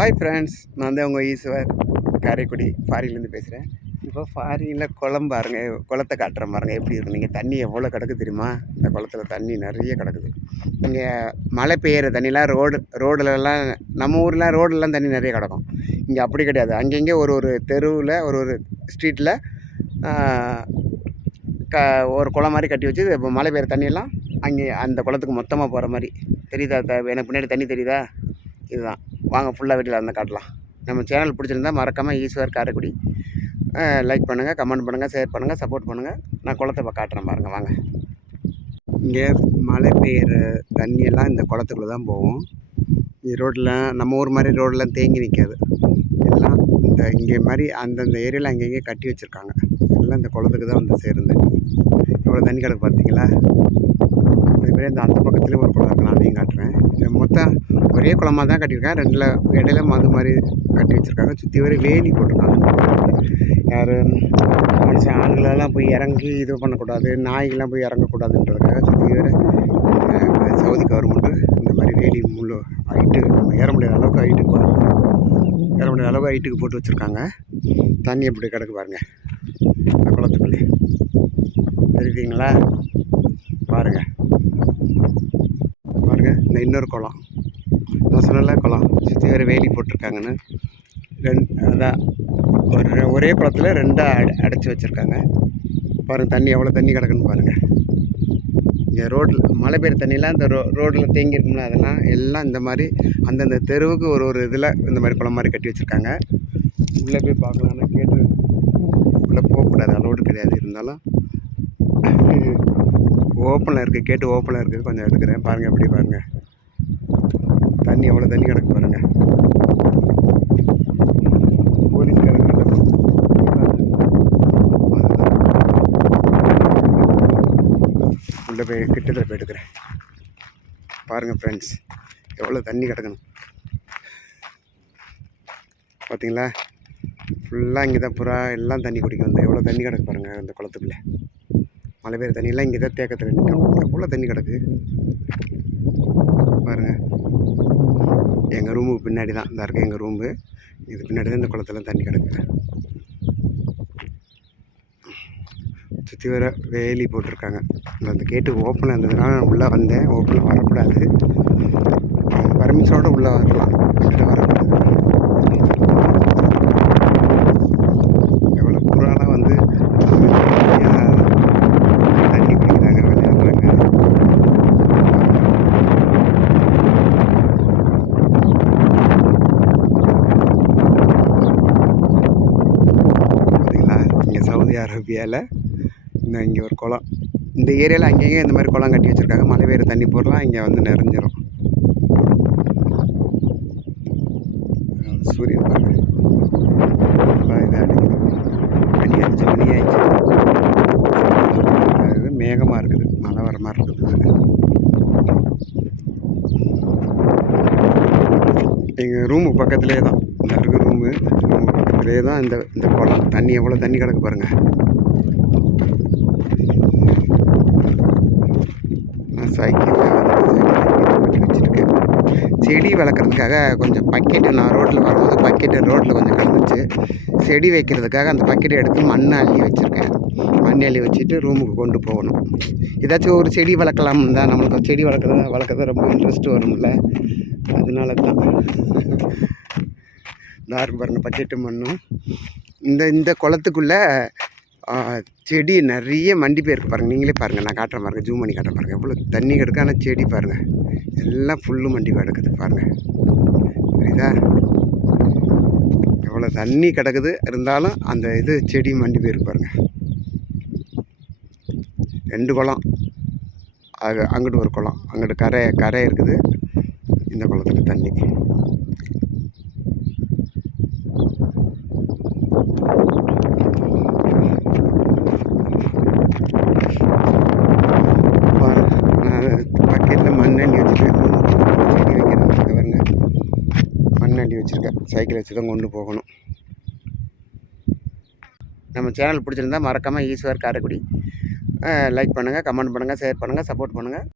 Hi friends, நான் தான் உங்கள் ஈஸ்வர் காரைக்குடி ஃபாரின்லேருந்து பேசுகிறேன். இப்போ ஃபாரினில் குளம் பாருங்கள், குளத்தை காட்டுறேன் பாருங்கள் எப்படி இருக்குது. நீங்கள் தண்ணி எவ்வளோ கிடக்கு தெரியுமா? இந்த குளத்தில் தண்ணி நிறைய கிடக்குது. இங்கே மழை பெய்கிற தண்ணிலாம் ரோடுலலாம் நம்ம ஊர்லாம் ரோடெலாம் தண்ணி நிறைய கிடக்கும். இங்கே அப்படி கிடையாது. அங்கங்கே ஒரு தெருவில் ஒரு ஸ்ட்ரீட்டில் ஒரு குளம் மாதிரி கட்டி வச்சு இப்போ மழை பெய்கிற தண்ணியெல்லாம் அங்கே அந்த குளத்துக்கு மொத்தமாக போகிற மாதிரி தெரியுதா? எனக்கு பின்னாடி தண்ணி தெரியுதா? இதுதான். வாங்க ஃபுல்லாக வீட்டில் வந்து காட்டலாம். நம்ம சேனல் பிடிச்சிருந்தா மறக்காமல் ஈஸ்வர் காரைக்குடி லைக் பண்ணுங்கள், கமெண்ட் பண்ணுங்கள், ஷேர் பண்ணுங்கள், சப்போர்ட் பண்ணுங்கள். நான் குளத்தை இப்போ காட்டுறேன் பாருங்கள், வாங்க. இங்கே மழை பெய்கிற தண்ணியெல்லாம் இந்த குளத்துக்குள்ளே தான் போகும். ரோட்டில் நம்ம ஊர் மாதிரி ரோடெலாம் தேங்கி நிற்காது. எல்லாம் இங்கே மாதிரி அந்தந்த ஏரியாவில் அங்கங்கே கட்டி வச்சுருக்காங்க. எல்லாம் இந்த குளத்துக்கு தான் வந்து சேரும் தண்ணி. எவ்வளோ தண்ணி கிடக்கு பார்த்தீங்களா? அதேமாதிரி அந்த பக்கத்துலேயும் ஒரு குளம் இருக்குது, அதையும் காட்டுறேன். மொத்தம் ஒரே குளமாக தான் கட்டியிருக்கேன். இடையில மது மாதிரி கட்டி வச்சுருக்காங்க. சுற்றி வரை வேலி போட்டிருக்காங்க. யார் மனுஷன் ஆண்களெல்லாம் போய் இறங்கி இது பண்ணக்கூடாது, நாய்கள்லாம் போய் இறங்கக்கூடாதுன்றதுக்காக சுற்றி வரை சவுதி கவர்மெண்ட்டு இந்த மாதிரி வேலி முழு ஹைட்டு நம்ம ஏற முடியாத அளவுக்கு ஹைட்டுக்கு ஏற முடியாத அளவுக்கு ஹைட்டுக்கு போட்டு வச்சுருக்காங்க. தண்ணி எப்படி கிடக்கு பாருங்கள் குளத்துக்குள்ளே, தெரியுதுங்களா? பாருங்கள் இந்த இன்னொரு குளம், நான் சொன்னல குளம் சுற்றி வேறு வேலி போட்டிருக்காங்கன்னு. அதான் ஒரே குளத்தில் ரெண்டாக அடைச்சி வச்சுருக்காங்க. பாருங்கள் தண்ணி எவ்வளோ தண்ணி கிடக்குன்னு பாருங்கள். இங்கே ரோட்டில் மழை பெய்கிற தண்ணியெலாம் இந்த ரோட்டில் தேங்கி இருக்கும்ல, அதெல்லாம் எல்லாம் இந்த மாதிரி அந்தந்த தெருவுக்கு ஒரு இதில் இந்த மாதிரி குளம் மாதிரி கட்டி வச்சுருக்காங்க. உள்ளே போய் பார்க்கலான்னு கேட்டு உள்ளே போகக்கூடாது, அலோடு கிடையாது. இருந்தாலும் ஓப்பனில் இருக்குது, கேட்டு ஓப்பனில் இருக்குது. கொஞ்சம் எடுக்கிறேன் பாருங்கள், எப்படி பாருங்கள் தண்ணி எவ்வளோ தண்ணி கிடக்கு பாருங்கள். போலீஸ்காரங்க உள்ளே போய் கிட்டத்தில் போய் எடுக்கிறேன் பாருங்கள் ஃப்ரெண்ட்ஸ், எவ்வளோ தண்ணி கிடக்கணும் பார்த்தீங்களா? ஃபுல்லாக இங்கே தான் புறா எல்லாம் தண்ணி குடிக்கும். வந்து எவ்வளோ தண்ணி கிடக்கு பாருங்கள் அந்த குளத்துக்குள்ளே. மழை பெய்கிற தண்ணியெல்லாம் இங்கே தான் தேக்கத்தில் நிற்கும். எவ்வளோ தண்ணி கிடக்கு பாருங்கள். எங்கள் ரூமுக்கு பின்னாடி தான் இந்த இருக்குது எங்கள் ரூமு. இது பின்னாடி தான் இந்த குளத்துல தண்ணி கிடக்கு. சுற்றி வர வேலி போட்டிருக்காங்க. அந்த கேட்டு ஓப்பனில் இருந்ததுனால நான் உள்ளே வந்தேன். ஓப்பனில் வரக்கூடாது, பர்மிஷனோடு உள்ளே வரலாம், வரக்கூடாது. எவ்வளோ புறாலாம் வந்து தண்ணி குடிக்கிறாங்க, விளையாடுறாங்க. பார்த்தீங்களா? இங்கே சவுதி அரேபியாவில் இங்கே ஒரு குளம், இந்த ஏரியாவில் அங்கேயும் இந்த மாதிரி குளம் கட்டி வச்சுருக்காங்க. மழை பெய்கிற தண்ணி போடலாம், இங்கே வந்து நிறைஞ்சிரும். சூரியன் பாருங்கள் இதாக அடிக்குது. மணி ஆயிடுச்சு. அது மேகமாக இருக்குது, மழை வர மாதிரி இருக்குது. எங்கள் ரூமு பக்கத்துலேயே தான் இந்த இருக்குது ரூமு பக்கத்துலேயே தான் இந்த குளம். தண்ணி எவ்வளோ தண்ணி கிடக்கு பாருங்கள். நான் சைக்கிளில் வந்து வச்சுருக்கேன். செடி வளர்க்குறதுக்காக கொஞ்சம் பக்கெட்டு, நான் ரோட்டில் வரும்போது பக்கெட்டு ரோட்டில் கொஞ்சம் கிடந்துச்சு. செடி வைக்கிறதுக்காக அந்த பக்கெட்டை எடுத்து மண் அள்ளி வச்சுருக்கேன். மண் அள்ளி வச்சுட்டு ரூமுக்கு கொண்டு போகணும். ஏதாச்சும் ஒரு செடி வளர்க்கலாம்னு தான், நம்மளுக்கு செடி வளர்க்குறது ரொம்ப இன்ட்ரெஸ்ட் வரும்ல, அதனால தான். டார்க் பாருங்கள் பக்கெட்டு மண்ணும். இந்த குளத்துக்குள்ளே செடி நிறைய மண்டி போயிருக்கு பாருங்கள். நீங்களே பாருங்கள், நான் காட்டுறேன் பாருங்கள், ஜூம் பண்ணி காட்டுறேன் பாருங்கள். எவ்வளோ தண்ணி கிடக்கு. ஆனால் செடி பாருங்கள் எல்லாம் ஃபுல்லு மண்டி போய் கிடக்குது பாருங்கள், புரியுதா? எவ்வளோ தண்ணி கிடக்குது, இருந்தாலும் அந்த செடி மண்டி போயிருக்கு பாருங்கள். 2 குளம், அது அங்கிட்டு ஒரு குளம், அங்கிட்டு கரை இருக்குது. இந்த குளத்தில் தண்ணி பக்கெட்டில் மண்ணண்டி வச்சுருக்கேன். செடி வைக்கிறதுக்கு பாருங்க, மண்ணண்டி வச்சுருக்கேன். சைக்கிள் வச்சு தான் கொண்டு போகணும். நம்ம சேனல் பிடிச்சிருந்தா மறக்காமல் ஈஸ்வர் காரைக்குடி லைக் பண்ணுங்கள், கமெண்ட் பண்ணுங்கள், ஷேர் பண்ணுங்கள், சப்போர்ட் பண்ணுங்கள்.